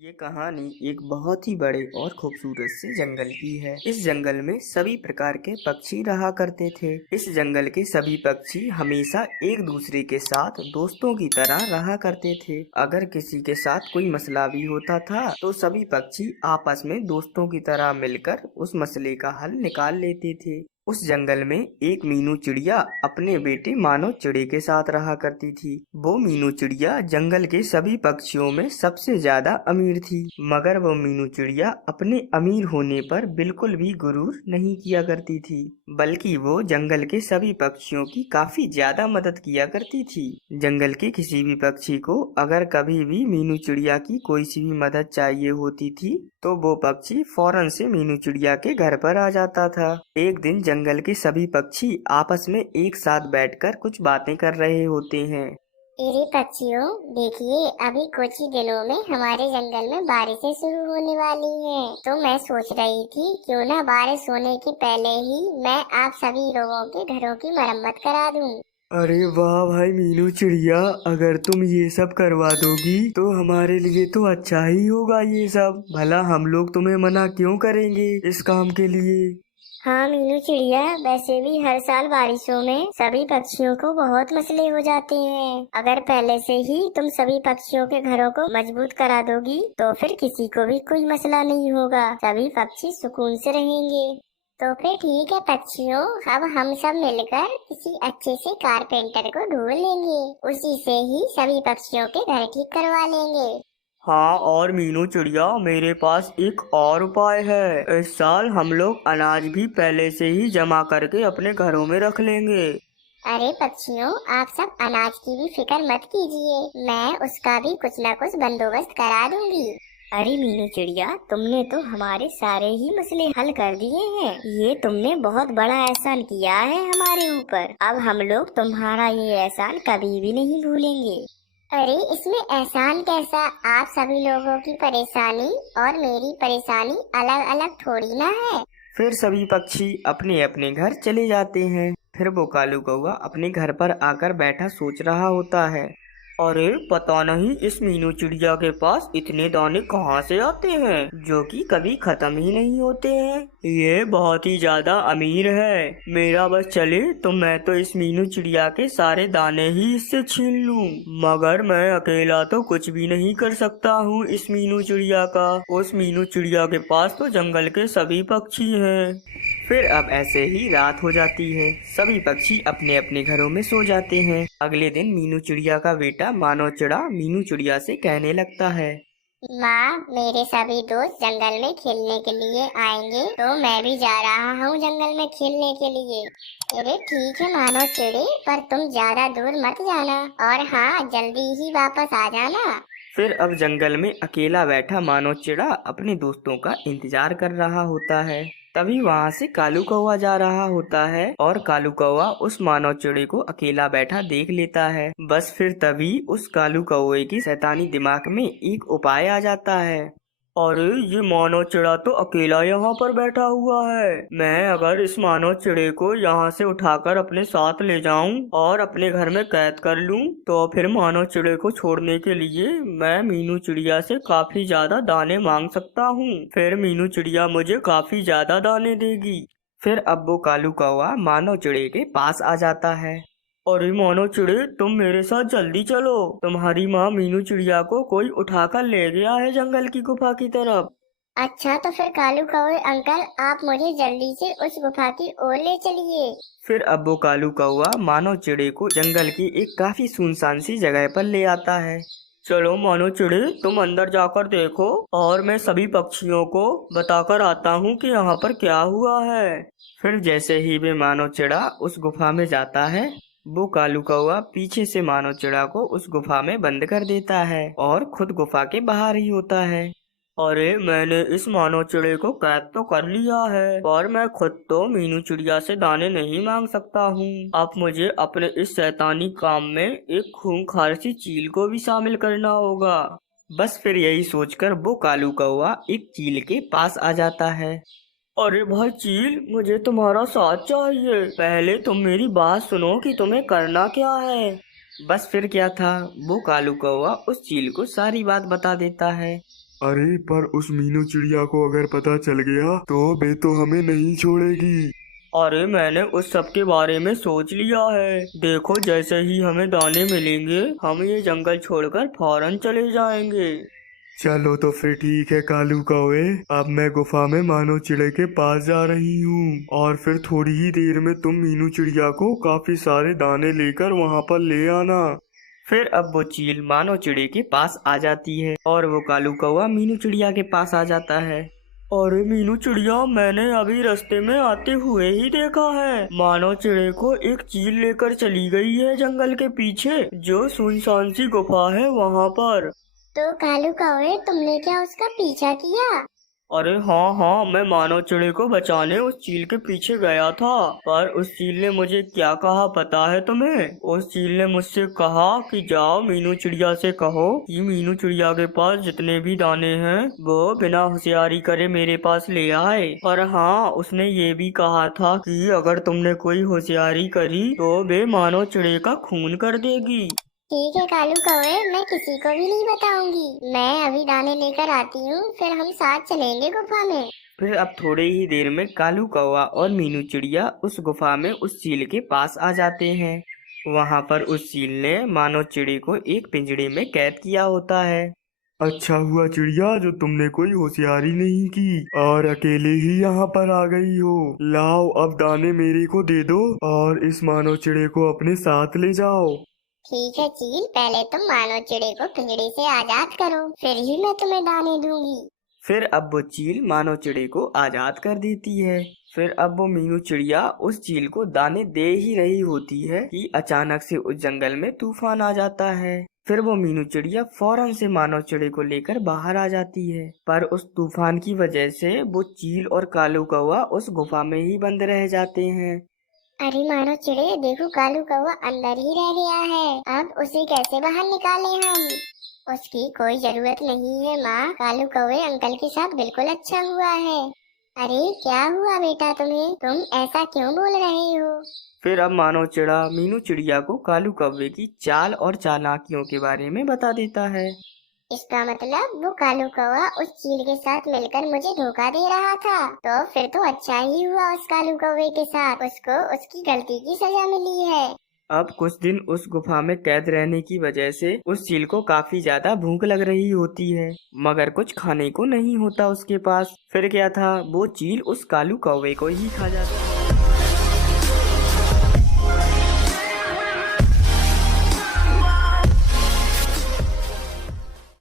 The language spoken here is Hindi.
ये कहानी एक बहुत ही बड़े और खूबसूरत से जंगल की है। इस जंगल में सभी प्रकार के पक्षी रहा करते थे। इस जंगल के सभी पक्षी हमेशा एक दूसरे के साथ दोस्तों की तरह रहा करते थे। अगर किसी के साथ कोई मसला भी होता था तो सभी पक्षी आपस में दोस्तों की तरह मिलकर उस मसले का हल निकाल लेते थे। उस जंगल में एक मीनू चिड़िया अपने बेटे मानो चिड़े के साथ रहा करती थी। वो मीनू चिड़िया जंगल के सभी पक्षियों में सबसे ज्यादा अमीर थी, मगर वो मीनू चिड़िया अपने अमीर होने पर बिल्कुल भी गुरूर नहीं किया करती थी, बल्कि वो जंगल के सभी पक्षियों की काफी ज्यादा मदद किया करती थी। जंगल के किसी भी पक्षी को अगर कभी भी मीनू चिड़िया की कोई सी भी मदद चाहिए होती थी तो वो पक्षी फौरन से मीनू चिड़िया के घर पर आ जाता था। एक दिन जंगल के सभी पक्षी आपस में एक साथ बैठकर कुछ बातें कर रहे होते हैं। मेरे पक्षियों, देखिए अभी कुछ ही दिनों में हमारे जंगल में बारिशें शुरू होने वाली हैं। तो मैं सोच रही थी क्यों ना बारिश होने के पहले ही मैं आप सभी लोगों के घरों की मरम्मत करा दूं। अरे वाह भाई मीनू चिड़िया, अगर तुम ये सब करवा दोगी तो हमारे लिए तो अच्छा ही होगा। ये सब भला हम लोग तुम्हें मना क्यों करेंगे इस काम के लिए। हाँ मीनू चिड़िया, वैसे भी हर साल बारिशों में सभी पक्षियों को बहुत मसले हो जाते हैं। अगर पहले से ही तुम सभी पक्षियों के घरों को मजबूत करा दोगी तो फिर किसी को भी कोई मसला नहीं होगा, सभी पक्षी सुकून से रहेंगे। तो फिर ठीक है पक्षियों, अब हम सब मिलकर किसी अच्छे से कारपेंटर को ढूंढ लेंगे, उसी से ही सभी पक्षियों के घर ठीक करवा लेंगे। हाँ, और मीनू चिड़िया मेरे पास एक और उपाय है। इस साल हम लोग अनाज भी पहले से ही जमा करके अपने घरों में रख लेंगे। अरे पक्षियों, आप सब अनाज की भी फिक्र मत कीजिए, मैं उसका भी कुछ न कुछ बंदोबस्त करा दूंगी। अरे मीनू चिड़िया, तुमने तो हमारे सारे ही मसले हल कर दिए हैं। ये तुमने बहुत बड़ा एहसान किया है हमारे ऊपर। अब हम लोग तुम्हारा ये एहसान कभी भी नहीं भूलेंगे। अरे इसमें एहसान कैसा, आप सभी लोगों की परेशानी और मेरी परेशानी अलग अलग थोड़ी ना है। फिर सभी पक्षी अपने अपने घर चले जाते हैं। फिर वो कालू कौवा अपने घर पर आकर बैठा सोच रहा होता है, अरे पता नहीं इस मीनू चिड़िया के पास इतने दाने कहाँ से आते हैं जो कि कभी खत्म ही नहीं होते हैं। ये बहुत ही ज्यादा अमीर है। मेरा बस चले तो मैं तो इस मीनू चिड़िया के सारे दाने ही इससे छीन लूं, मगर मैं अकेला तो कुछ भी नहीं कर सकता हूँ इस मीनू चिड़िया का। उस मीनू चिड़िया के पास तो जंगल के सभी पक्षी हैं। फिर अब ऐसे ही रात हो जाती है। सभी पक्षी अपने अपने घरों में सो जाते हैं। अगले दिन मीनू चिड़िया का बेटा मानो चिड़ा मीनू चिड़िया से कहने लगता है, माँ, मेरे सभी दोस्त जंगल में खेलने के लिए आएंगे तो मैं भी जा रहा हूँ जंगल में खेलने के लिए। अरे ठीक है मानो चिड़े, पर तुम ज्यादा दूर मत जाना, और हाँ जल्दी ही वापस आ जाना। फिर अब जंगल में अकेला बैठा मानो चिड़ा अपने दोस्तों का इंतजार कर रहा होता है। तभी वहाँ से कालू कौवा जा रहा होता है और कालू कौवा उस मानव चिड़े को अकेला बैठा देख लेता है। बस फिर तभी उस कालू कौवे की शैतानी दिमाग में एक उपाय आ जाता है। अरे ये मानव चिड़ा तो अकेला यहाँ पर बैठा हुआ है। मैं अगर इस मानव चिड़े को यहाँ से उठाकर अपने साथ ले जाऊं और अपने घर में कैद कर लूं तो फिर मानव चिड़े को छोड़ने के लिए मैं मीनू चिड़िया से काफी ज्यादा दाने मांग सकता हूँ। फिर मीनू चिड़िया मुझे काफी ज्यादा दाने देगी। फिर अब वो कालू कौवा मानव चिड़े के पास आ जाता है। अरे मानो चिड़े, तुम मेरे साथ जल्दी चलो, तुम्हारी माँ मीनू चिड़िया को कोई उठाकर ले गया है जंगल की गुफा की तरफ। अच्छा तो फिर कालू कौवे अंकल, आप मुझे जल्दी से उस गुफा की ओर ले चलिए। फिर अब वो कालू कौवा मानो चिड़े को जंगल की एक काफी सुनसान सी जगह पर ले आता है। चलो मानो चिड़े, तुम अंदर जाकर देखो और मैं सभी पक्षियों को बताकर आता हूँ कि यहाँ पर क्या हुआ है। फिर जैसे ही वे मानो चिड़ा उस गुफा में जाता है, वो कालू कौवा पीछे से मानव चिड़ा को उस गुफा में बंद कर देता है और खुद गुफा के बाहर ही होता है। अरे मैंने इस मानव चिड़े को कैद तो कर लिया है, पर मैं खुद तो मीनू चिड़िया से दाने नहीं मांग सकता हूँ। अब मुझे अपने इस शैतानी काम में एक खूंखार सी चील को भी शामिल करना होगा। बस फिर यही सोचकर वो कालू कौवा एक चील के पास आ जाता है। अरे भाई चील, मुझे तुम्हारा साथ चाहिए। पहले तुम मेरी बात सुनो कि तुम्हें करना क्या है। बस फिर क्या था, वो कालू कौवा उस चील को सारी बात बता देता है। अरे पर उस मीनू चिड़िया को अगर पता चल गया तो वे तो हमें नहीं छोड़ेगी। अरे मैंने उस सब के बारे में सोच लिया है। देखो जैसे ही हमें दाने मिलेंगे हम ये जंगल छोड़कर फौरन चले जाएंगे। चलो तो फिर ठीक है कालू कौवे, अब मैं गुफा में मानो चिड़े के पास जा रही हूँ और फिर थोड़ी ही देर में तुम मीनू चिड़िया को काफी सारे दाने लेकर वहाँ पर ले आना। फिर अब वो चील मानो चिड़े के पास आ जाती है और वो कालू कौवा मीनू चिड़िया के पास आ जाता है। अरे मीनू चिड़िया, मैंने अभी रास्ते में आते हुए ही देखा है, मानो चिड़े को एक चील लेकर चली गई है जंगल के पीछे जो सुनसान सी गुफा है वहाँ पर। तो कालू कौवे तुमने क्या उसका पीछा किया? अरे हाँ, मैं मानव चिड़े को बचाने उस चील के पीछे गया था, पर उस चील ने मुझे क्या कहा पता है तुम्हें? उस चील ने मुझसे कहा कि जाओ मीनू चिड़िया से कहो कि मीनू चिड़िया के पास जितने भी दाने हैं वो बिना होशियारी करे मेरे पास ले आए। और हाँ, उसने ये भी कहा था कि अगर तुमने कोई होशियारी करी तो वे मानव चिड़े का खून कर देगी। ठीक है कालू कौवे, मैं किसी को भी नहीं बताऊंगी। मैं अभी दाने लेकर आती हूँ, फिर हम साथ चलेंगे गुफा में। फिर अब थोड़े ही देर में कालू कौवा और मीनू चिड़िया उस गुफा में उस चील के पास आ जाते हैं। वहाँ पर उस चील ने मानव चिड़ी को एक पिंजड़े में कैद किया होता है। अच्छा हुआ चिड़िया जो तुमने कोई होशियारी नहीं की और अकेले ही यहाँ पर आ गई हो। लाओ अब दाने मेरे को दे दो और इस मानव चिड़े को अपने साथ ले जाओ। ठीक है चील, पहले तुम मानव चिड़े को पिंजड़े से आजाद करो, फिर ही मैं तुम्हें दाने दूंगी। फिर अब वो चील मानव चिड़ी को आजाद कर देती है। फिर अब वो मीनू चिड़िया उस चील को दाने दे ही रही होती है कि अचानक से उस जंगल में तूफान आ जाता है। फिर वो मीनू चिड़िया फौरन से मानव चिड़ी को लेकर बाहर आ जाती है, पर उस तूफान की वजह से वो चील और कालू कौवा उस गुफा में ही बंद रह जाते हैं। अरे मानव चिड़े, देखो कालू कौवा अंदर ही रह गया है। अब उसे कैसे बाहर निकालें हम? उसकी कोई जरूरत नहीं है माँ, कालू कौवे अंकल के साथ बिल्कुल अच्छा हुआ है। अरे क्या हुआ बेटा तुम्हें? तुम ऐसा क्यों बोल रहे हो? फिर अब मानव चिड़ा मीनू चिड़िया को कालू कौवे की चाल और चालाकियों के बारे में बता देता है। इसका मतलब वो कालू कौवा उस चील के साथ मिलकर मुझे धोखा दे रहा था। तो फिर तो अच्छा ही हुआ उस कालू कौवे के साथ उसको उसकी गलती की सजा मिली है। अब कुछ दिन उस गुफा में कैद रहने की वजह से उस चील को काफी ज्यादा भूख लग रही होती है, मगर कुछ खाने को नहीं होता उसके पास। फिर क्या था, वो चील उस कालू कौवे को ही खा जाता है।